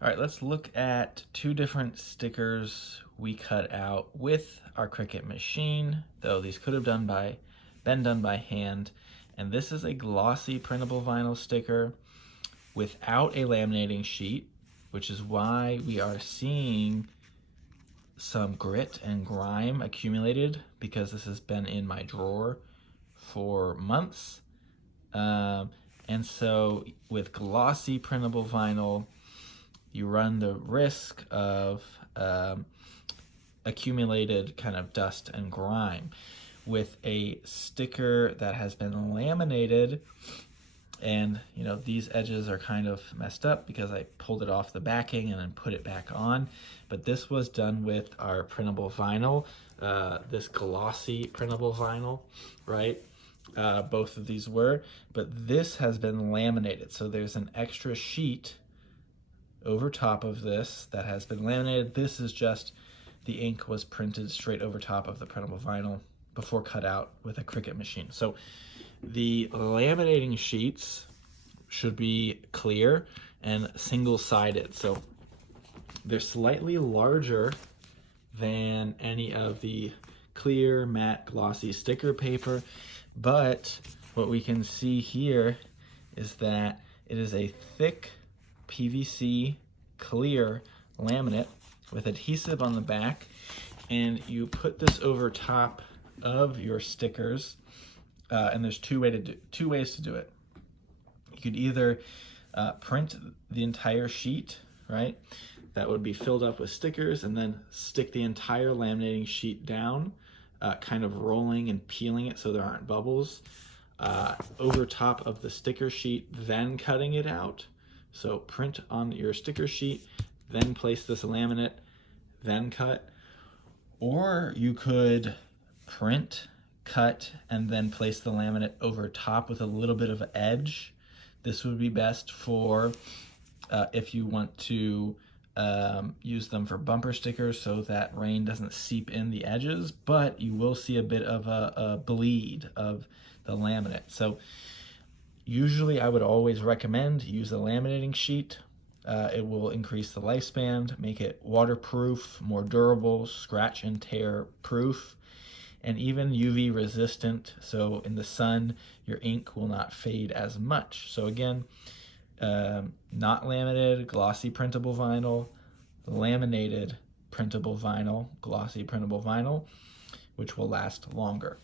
All right, let's look at two different stickers we cut out with our Cricut machine, though these could have been done by hand. And this is a glossy printable vinyl sticker without a laminating sheet, which is why we are seeing some grit and grime accumulated, because this has been in my drawer for months. And so with glossy printable vinyl, you run the risk of accumulated kind of dust and grime. With a sticker that has been laminated, and you know, these edges are kind of messed up because I pulled it off the backing and then put it back on, but this was done with our printable vinyl, this glossy printable vinyl, right? Both of these were, but this has been laminated, so there's an extra sheet over top of this that has been laminated. This is just the ink was printed straight over top of the printable vinyl before cut out with a Cricut machine. So the laminating sheets should be clear and single-sided. So they're slightly larger than any of the clear, matte, glossy sticker paper, but what we can see here is that it is a thick PVC clear laminate with adhesive on the back, and you put this over top of your stickers, and there's two ways to do it. You could either print the entire sheet, right? That would be filled up with stickers, and then stick the entire laminating sheet down, kind of rolling and peeling it so there aren't bubbles, over top of the sticker sheet, then cutting it out. So print on your sticker sheet, then place this laminate, then cut. Or you could print, cut, and then place the laminate over top with a little bit of edge. This would be best for if you want to use them for bumper stickers so that rain doesn't seep in the edges, but you will see a bit of a bleed of the laminate. So usually I would always recommend use a laminating sheet. It will increase the lifespan, make it waterproof, more durable, scratch and tear proof, and even UV resistant, so in the sun your ink will not fade as much. So again, not laminated, glossy printable vinyl, laminated printable vinyl, glossy printable vinyl, which will last longer.